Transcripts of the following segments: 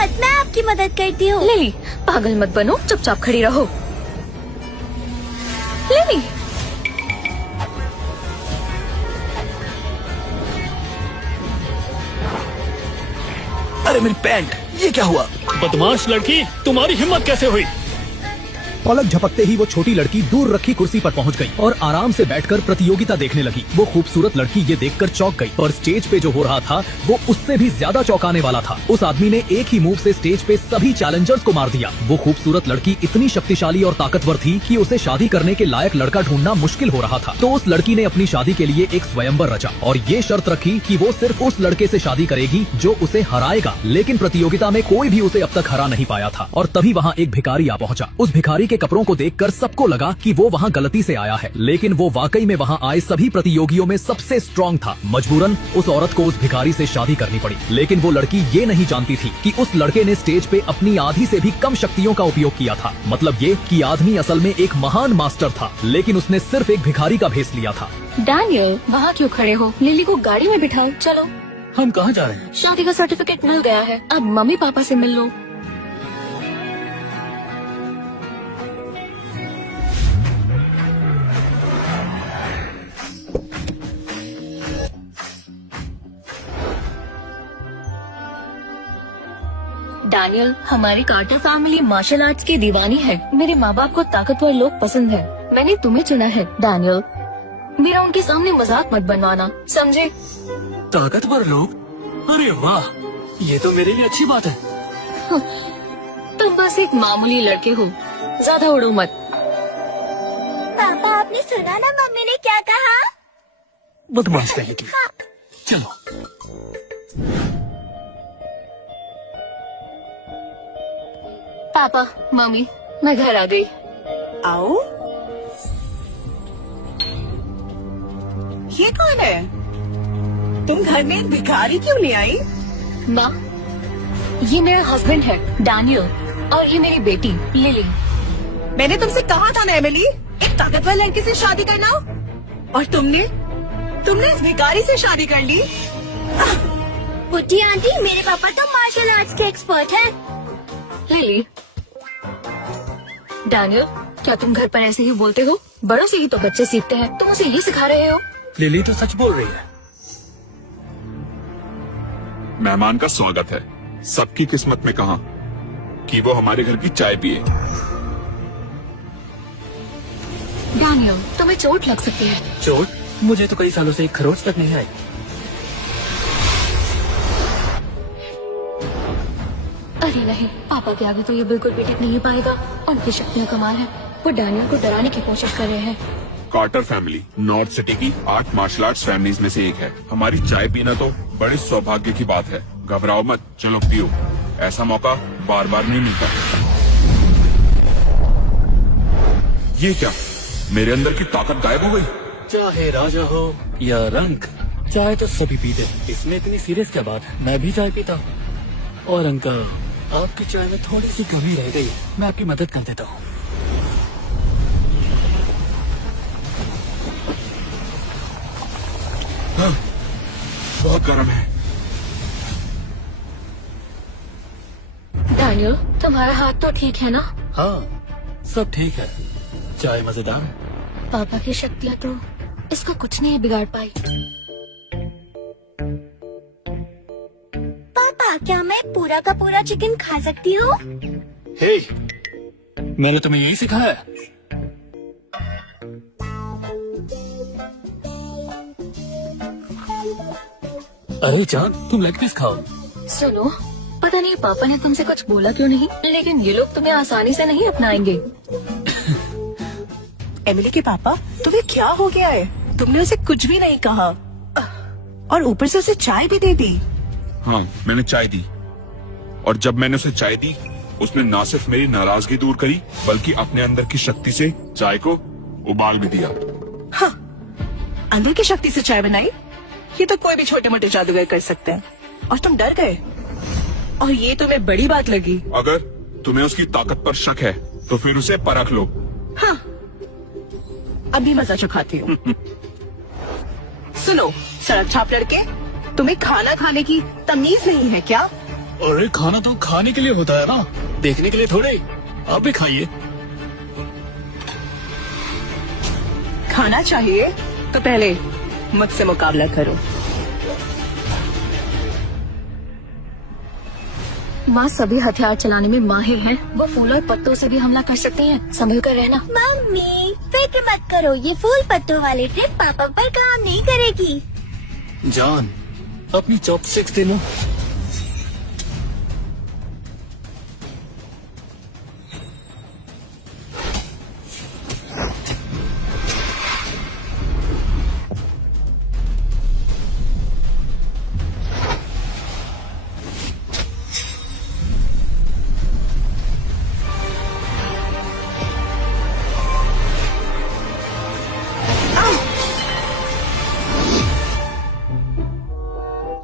मत, मैं आपकी मदद करती हूँ। लिली, पागल मत बनो, चुपचाप खड़ी रहो। लिली, अरे मेरी पैंट, ये क्या हुआ? बदमाश लड़की, तुम्हारी हिम्मत कैसे हुई? पलक झपकते ही वो छोटी लड़की दूर रखी कुर्सी पर पहुंच गई और आराम से बैठकर प्रतियोगिता देखने लगी। वो खूबसूरत लड़की ये देखकर चौंक गई और स्टेज पे जो हो रहा था वो उससे भी ज्यादा चौंकाने वाला था। उस आदमी ने एक ही मूव से स्टेज पे सभी चैलेंजर्स को मार दिया। वो खूबसूरत लड़की इतनी शक्तिशाली और ताकतवर थी कि उसे शादी करने के लायक लड़का ढूंढना मुश्किल हो रहा था। तो उस लड़की ने अपनी शादी के लिए एक स्वयंवर रचा और ये शर्त रखी कि वो सिर्फ उस लड़के से शादी करेगी जो उसे हराएगा। लेकिन प्रतियोगिता में कोई भी उसे अब तक हरा नहीं पाया था और तभी वहाँ एक भिखारी आ पहुँचा। उस भिखारी के कपड़ों को देखकर सबको लगा कि वो वहाँ गलती से आया है, लेकिन वो वाकई में वहाँ आए सभी प्रतियोगियों में सबसे स्ट्रॉन्ग था। मजबूरन उस औरत को उस भिखारी से शादी करनी पड़ी, लेकिन वो लड़की ये नहीं जानती थी कि उस लड़के ने स्टेज पे अपनी आधी से भी कम शक्तियों का उपयोग किया था। मतलब ये कि आदमी असल में एक महान मास्टर था, लेकिन उसने सिर्फ एक भिखारी का भेष लिया था। डैनियल, वहाँ क्यों खड़े हो? लिली को गाड़ी में बिठाओ। चलो। हम कहाँ जा रहे हैं? शादी का सर्टिफिकेट मिल गया है, अब मम्मी पापा से मिल लो। डैनियल, हमारी कार्टर फैमिली मार्शल आर्ट्स की दीवानी है। मेरे माँ बाप को ताकतवर लोग पसंद है। मैंने तुम्हें चुना है डैनियल। मेरा उनके सामने मजाक मत बनवाना, समझे? ताकतवर लोग? अरे वाह, ये तो मेरे लिए अच्छी बात है। तुम बस एक मामूली लड़के हो, ज्यादा उड़ो मत। पापा, आपने सुना ना मम्मी ने क्या कहा? बदमाश कहेगी। चलो। पापा, मम्मी, मैं घर आ गई। आओ। ये कौन है? तुम घर में एक भिखारी क्यों ले आई? माँ, ये मेरा हस्बैंड है डैनियल और ये मेरी बेटी लिली। मैंने तुमसे कहा था ना एमिली, एक ताकतवर लड़की से शादी करना, और तुमने इस भिखारी से शादी कर ली। बुढ़ी आंटी, मेरे पापा तो मार्शल आर्ट्स के एक्सपर्ट हैं। लिली, डैनियल, क्या तुम घर पर ऐसे ही बोलते हो? बड़ों से ही तो बच्चे सीखते हैं, तुम उसे ये सिखा रहे हो? लिली तो सच बोल रही है। मेहमान का स्वागत है। सबकी किस्मत में कहा कि वो हमारे घर की चाय पिए। डैनियल, तुम्हें चोट लग सकती है। चोट? मुझे तो कई सालों से एक खरोच तक नहीं आई। अरे नहीं, पापा के आगे तो ये बिल्कुल भी टिक नहीं पाएगा। उनकी शक्तियाँ कमाल है। वो डैनियल को डराने की कोशिश कर रहे हैं। कार्टर फैमिली नॉर्थ सिटी की 8 मार्शल आर्ट्स फैमिलीज में से एक है। हमारी चाय पीना तो बड़े सौभाग्य की बात है। घबराओ मत, चलो पियो। ऐसा मौका बार बार नहीं मिलता। ये क्या, मेरे अंदर की ताकत गायब हो गई? चाहे राजा हो या रंक, चाय तो सभी पीते हैं। इसमें इतनी सीरियस क्या बात है? मैं भी चाय पीता हूँ। और अंकल, आपकी चाय में थोड़ी सी कमी रह गई, मैं आपकी मदद कर देता हूँ। हाँ, बहुत गर्म है। डैनियल, तुम्हारा हाथ तो ठीक है ना? हाँ, सब ठीक है। चाय मजेदार है। पापा की शक्तियाँ तो इसको कुछ नहीं बिगाड़ पाई। पापा, क्या मैं पूरा का पूरा चिकन खा सकती हूँ? हे, मैंने तुम्हें यही सिखाया है। अरे जान, तुम लेग पीस खाओ। सुनो, पता नहीं पापा ने तुमसे कुछ बोला क्यों नहीं, लेकिन ये लोग तुम्हें आसानी से नहीं अपनाएंगे। एमिली के पापा, तुम्हें क्या हो गया है? तुमने उसे कुछ भी नहीं कहा और ऊपर से उसे चाय भी दे दी। हाँ, मैंने चाय दी, और जब मैंने उसे चाय दी उसने न सिर्फ मेरी नाराजगी दूर करी बल्कि अपने अंदर की शक्ति से चाय को उबाल भी दिया। हाँ, अंदर की शक्ति से चाय बनाई? ये तो कोई भी छोटे मोटे जादूगर कर सकते हैं, और तुम डर गए, और ये तुम्हें बड़ी बात लगी। अगर तुम्हें उसकी ताकत पर शक है तो फिर उसे परख लो। हाँ, अभी मजा चखाती हूँ। सुनो, सड़क छाप लड़के, तुम्हें खाना खाने की तमीज नहीं है क्या? अरे खाना तो खाने के लिए होता है ना, देखने के लिए थोड़े। आप भी खाइए। खाना चाहिए तो पहले मुझसे मुकाबला करो। माँ सभी हथियार चलाने में माहिर है। वो फूल और पत्तों से भी हमला कर सकती हैं। संभल कर रहना। मम्मी फिक्र मत करो, ये फूल पत्तों वाली ट्रिप पापा पर काम नहीं करेगी। जान, अपनी चॉपस्टिक्स दे लो।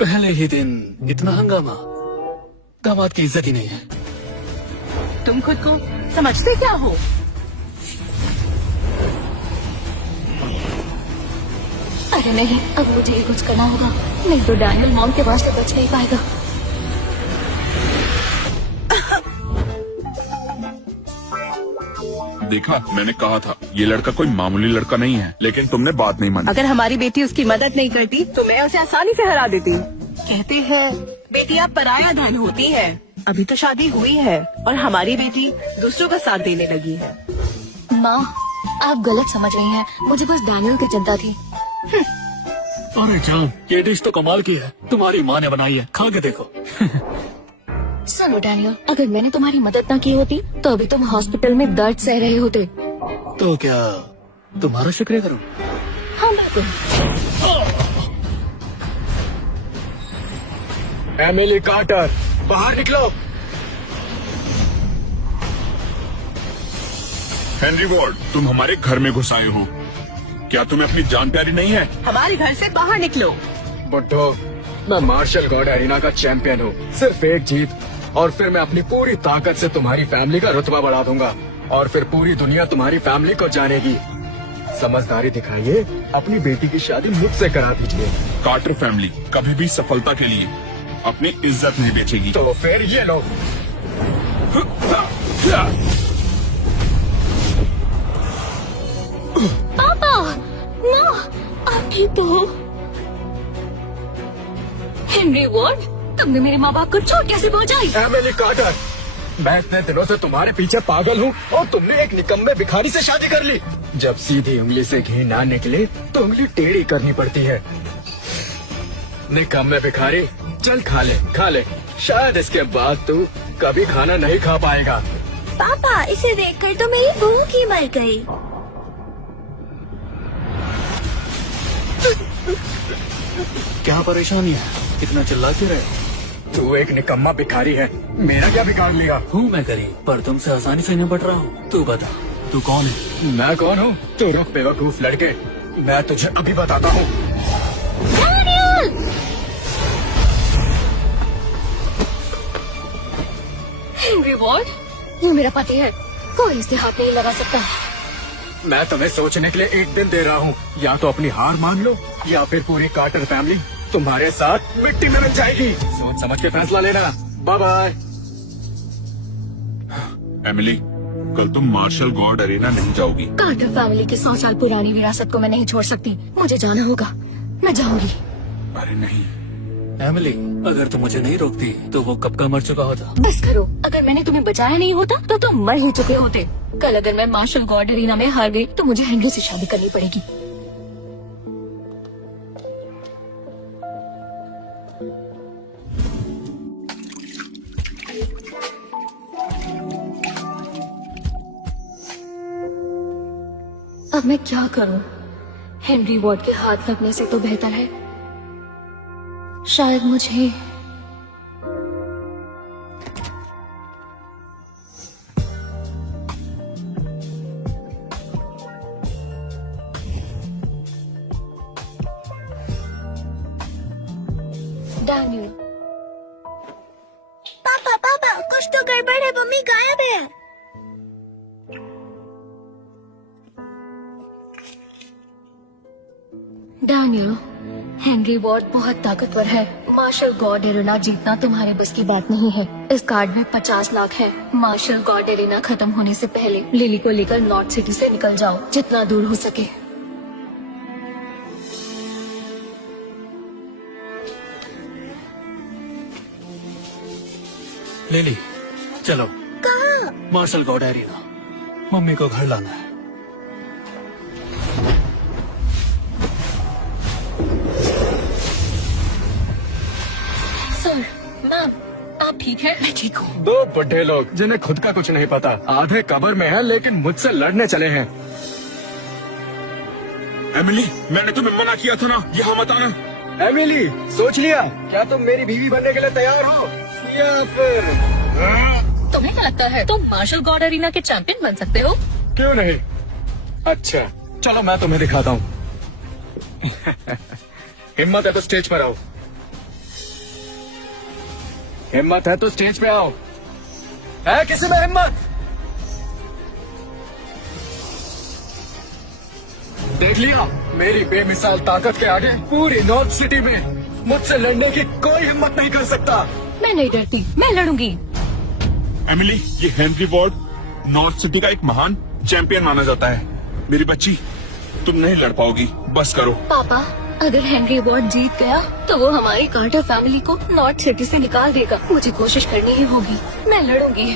पहले ही दिन इतना हंगामा, दामाद की इज्जत ही नहीं है। तुम खुद को समझते क्या हो? अरे नहीं, अब मुझे ही कुछ करना होगा, नहीं तो डैनियल मॉम के पास से बच नहीं पाएगा। देखा, मैंने कहा था ये लड़का कोई मामूली लड़का नहीं है, लेकिन तुमने बात नहीं मानी। अगर हमारी बेटी उसकी मदद नहीं करती तो मैं उसे आसानी से हरा देती। कहते हैं बेटियां पराया धन होती है। अभी तो शादी हुई है और हमारी बेटी दूसरों का साथ देने लगी है। माँ, आप गलत समझ रही हैं। मुझे बस डैनियल की चिंता थी। अरे जान, ये डिश तो कमाल की है। तुम्हारी माँ ने बनाई है, खा के देखो। सुनो डैनियल, अगर मैंने तुम्हारी मदद न की होती तो अभी तुम हॉस्पिटल में दर्द सह रहे होते। तो क्या तुम्हारा शुक्रिया करूं? हाँ बिल्कुल। एमिली कार्टर, बाहर निकलो। हेनरी वॉर्ड, तुम हमारे घर में घुस आए हो। क्या तुम्हें अपनी जान प्यारी नहीं है? हमारे घर से बाहर निकलो। बुड्ढो, मैं मार्शल गॉड एरिना का चैंपियन हूँ। सिर्फ एक जीत और फिर मैं अपनी पूरी ताकत से तुम्हारी फैमिली का रुतबा बढ़ा दूंगा और फिर पूरी दुनिया तुम्हारी फैमिली को जानेगी। समझदारी दिखाइए, अपनी बेटी की शादी मुझसे करा दीजिए। कार्टर फैमिली कभी भी सफलता के लिए अपनी इज्जत नहीं बेचेगी। तो फिर ये लो। पापा, माँ, आप ठीक तो हो? हेनरी वॉर्ड, तुमने मेरे माँ बाप को चोट कैसे पहुँचाई? एमिली कार्टर, मैं इतने दिनों से तुम्हारे पीछे पागल हूँ और तुमने एक निकम्मे भिखारी से शादी कर ली। जब सीधी उंगली से घी ना निकले तो उंगली टेढ़ी करनी पड़ती है। निकम्मे भिखारी, चल खा ले। शायद इसके बाद तू कभी खाना नहीं खा पाएगा। पापा, इसे देखकर तो मेरी भूख ही मर गई। क्या परेशानी है? कितना चिल्ला क्यों रहे? तू एक निकम्मा भिखारी है, मेरा क्या बिगाड़ लिया? हूँ मैं गरीब, पर तुमसे आसानी से निपट रहा हूँ। तू बता, तू कौन है? मैं कौन हूँ? तू रुक बेवकूफ लड़के, मैं तुझे अभी बताता हूँ। हेनरी वॉर्ड, वो मेरा पति है, कोई इसे हाथ नहीं लगा सकता। मैं तुम्हें सोचने के लिए एक दिन दे रहा हूँ। या तो अपनी हार मान लो या फिर पूरी कार्टर फैमिली तुम्हारे साथ मिट्टी में मिल जाएगी। सोच समझ के फैसला लेना। Bye bye. एमिली, कल तुम मार्शल गॉड एरिना नहीं जाओगी। कार्टर फैमिली की 100 साल पुरानी विरासत को मैं नहीं छोड़ सकती। मुझे जाना होगा, मैं जाऊंगी। अरे नहीं एमिली, अगर तुम मुझे नहीं रोकती तो वो कब का मर चुका होता। बस करो, अगर मैंने तुम्हें बचाया नहीं होता तो तुम मर ही चुके होते। कल अगर मैं मार्शल गॉड एरिना में हार गई तो मुझे हेनरी से शादी करनी पड़ेगी। अब मैं क्या करूं? हेनरी वॉर्ड के हाथ लगने से तो बेहतर है शायद मुझे डैनियल। पापा, कुछ तो गड़बड़ है। मम्मी गायब है। डैनियल, हेनरी वॉर्ड बहुत ताकतवर है। मार्शल गॉड एरिना जीतना तुम्हारे बस की बात नहीं है। इस कार्ड में 50 लाख है। मार्शल गॉड एरिना खत्म होने से पहले लिली को लेकर नॉर्थ सिटी से निकल जाओ, जितना दूर हो सके। लिली चलो। कहाँ? Martial God arena. मम्मी को घर लाना है। सर, मैम, आप ठीक है? मैं ठीक हूँ। दो बुढ़े लोग जिन्हें खुद का कुछ नहीं पता, आधे कब्र में है लेकिन मुझसे लड़ने चले हैं। एमिली, मैंने तुम्हें मना किया था ना, यहाँ मत आना। एमिली, सोच लिया क्या तुम मेरी बीवी बनने के लिए तैयार हो या फिर तुम्हें क्या लगता है तुम मार्शल गॉड एरिना के चैंपियन बन सकते हो? क्यों नहीं? अच्छा चलो मैं तुम्हें दिखाता हूँ। हिम्मत है तो स्टेज पर आओ। हिम्मत है तो स्टेज पे आओ। है किसी में हिम्मत? देख लिया, मेरी बेमिसाल ताकत के आगे पूरी नॉर्थ सिटी में मुझसे लड़ने की कोई हिम्मत नहीं कर सकता। मैं नहीं डरती, मैं लड़ूंगी। एमिली, ये हेनरी वार्ड नॉर्थ सिटी का एक महान चैंपियन माना जाता है। मेरी बच्ची, तुम नहीं लड़ पाओगी, बस करो। पापा, अगर हेनरी वार्ड जीत गया तो वो हमारी कार्टर फैमिली को नॉर्थ सिटी से निकाल देगा। मुझे कोशिश करनी ही होगी, मैं लड़ूंगी।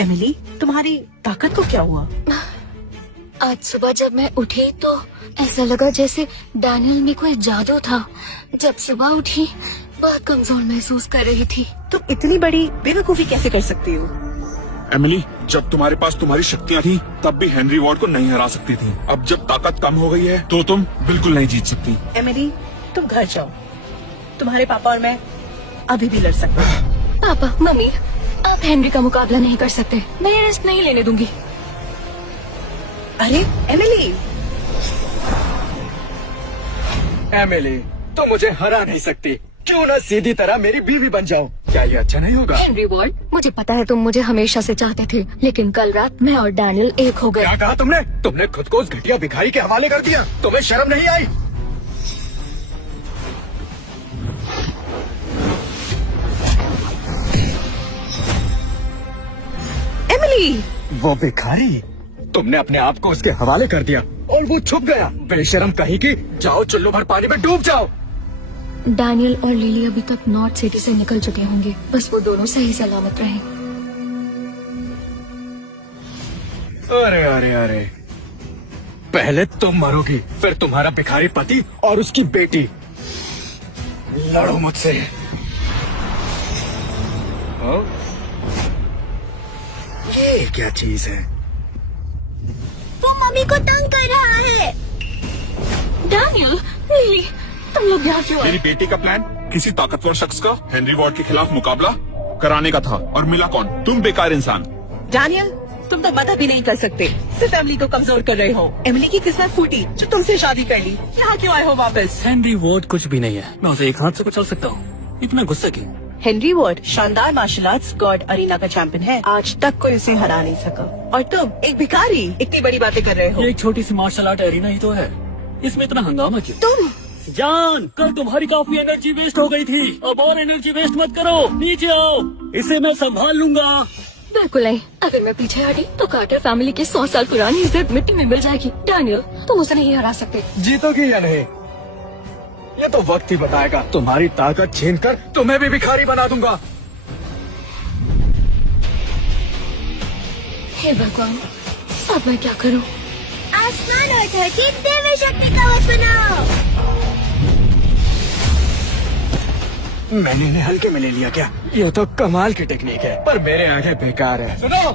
एमिली, तुम्हारी ताकत को क्या हुआ? आज सुबह जब मैं उठी तो ऐसा लगा जैसे डैनियल में कोई जादू था। जब सुबह उठी बहुत कमजोर महसूस कर रही थी। तुम इतनी बड़ी बेवकूफी कैसे कर सकती हो? एमिली, जब तुम्हारे पास तुम्हारी शक्तियाँ थी तब भी हेनरी वार्ड को नहीं हरा सकती थी। अब जब ताकत कम हो गई है तो तुम बिल्कुल नहीं जीत सकती। एमिली, तुम घर जाओ। तुम्हारे पापा और मैं अभी भी लड़ सकते हैं। पापा, मम्मी, आप हेनरी का मुकाबला नहीं कर सकते। मैं ये रिस्क नहीं लेने दूंगी। अरे एमिली, एमिली, तुम मुझे हरा नहीं सकती। क्यों ना सीधी तरह मेरी बीवी बन जाओ? क्या ये अच्छा नहीं होगा? हेनरी वार्ड, मुझे पता है तुम मुझे हमेशा से चाहते थे, लेकिन कल रात मैं और डैनियल एक हो गए। क्या कहा तुमने? तुमने खुद को उस घटिया भिखारी के हवाले कर दिया। तुम्हें शर्म नहीं आई? एमिली, वो भिखारी, तुमने अपने आप को उसके हवाले कर दिया और वो छुप गया। बेशरम कहीं की। जाओ चुल्लू भर पानी में डूब जाओ। डैनियल और लिली अभी तक नॉर्थ सिटी से निकल चुके होंगे। बस वो दोनों सही सलामत रहे। अरे अरे अरे, पहले तुम मरोगी, फिर तुम्हारा भिखारी पति और उसकी बेटी। लड़ो मुझसे। हाँ? ये क्या चीज है? वो मम्मी को तंग कर रहा है। डैनियल, लिली, तुम लोग यहाँ क्यों आए? मेरी बेटी का प्लान किसी ताकतवर शख्स का हेनरी वार्ड के खिलाफ मुकाबला कराने का था, और मिला कौन? तुम बेकार इंसान। डैनियल, तुम तो मदद भी नहीं कर सकते, सिर्फ फैमिली को कमजोर कर रहे हो। एमिली की किस्मत फूटी जो तुमसे शादी कर ली। यहाँ क्यों आए हो वापस? हेनरी वार्ड कुछ भी नहीं है। मैं उसे एक हाथ से कुचल सकता हूँ। इतना गुस्सा क्यों? हेनरी वार्ड शानदार मार्शल आर्ट्स गॉड एरिना का चैंपियन है। आज तक कोई उसे हरा नहीं सका, और तुम एक भिखारी इतनी बड़ी बातें कर रहे हो। ये एक छोटी सी मार्शल आर्ट एरिना ही तो है, इसमें इतना हंगामा क्यों? तुम जान, कल तुम्हारी काफी एनर्जी वेस्ट हो गई थी। अब और एनर्जी वेस्ट मत करो। नीचे आओ, इसे मैं संभाल लूंगा। बिल्कुल नहीं। अगर मैं पीछे हटी तो कार्टर फैमिली की 100 साल पुरानी इज्जत मिट्टी में मिल जाएगी। डैनियल, तुम उसे नहीं हरा सकते। जीतोगी या नहीं, ये तो वक्त ही बताएगा। तुम्हारी ताकत छीनकर तुम्हें भी भिखारी बना दूंगा। हे भगवान, अब मैं क्या करूं? आसमान और धरती दिव्य शक्ति कवच बनाओ। मैंने इन्हें हल्के में ले लिया क्या? ये तो कमाल की टेक्निक है, पर मेरे आगे बेकार है। सुनो,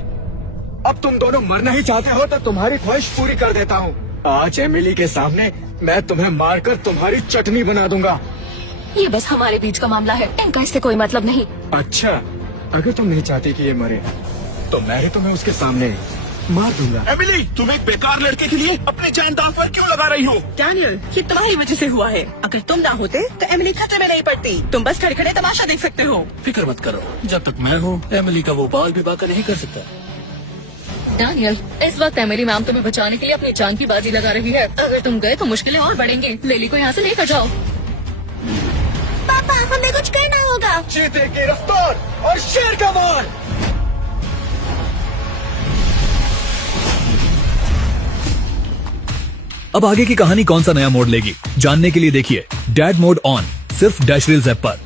अब तुम दोनों मरना ही चाहते हो तो तुम्हारी ख्वाहिश पूरी कर देता हूँ। आज एमिली के सामने मैं तुम्हें मारकर तुम्हारी चटनी बना दूंगा। ये बस हमारे बीच का मामला है, इनका इससे कोई मतलब नहीं। अच्छा, अगर तुम नहीं चाहती कि ये मरे तो मैं ही तुम्हें उसके सामने मार दूंगा। एमिली, तुम एक बेकार लड़के के लिए अपनी जान दांव पर क्यों लगा रही हो? डैनियल, ये तुम्हारी वजह से हुआ है। अगर तुम ना होते तो एमिली खतरे में नहीं पड़ती। तुम बस खड़े खड़े तमाशा देख सकते हो। फिक्र मत करो, जब तक मैं हूँ एमिली का वो बाल भी बाका नहीं कर सकता। डैनियल, इस वक्त एमिली मैम तुम्हें बचाने के लिए अपनी जान की बाजी लगा रही है। अगर तुम गए तो मुश्किलें और बढ़ेंगी। लिली को यहाँ से लेकर जाओ। पापा हमें कुछ करना होगा। चीते की रफ्तार और शेर का वार। अब आगे की कहानी कौन सा नया मोड लेगी, जानने के लिए देखिए डैड मोड ऑन, सिर्फ डैश रील्स ऐप पर।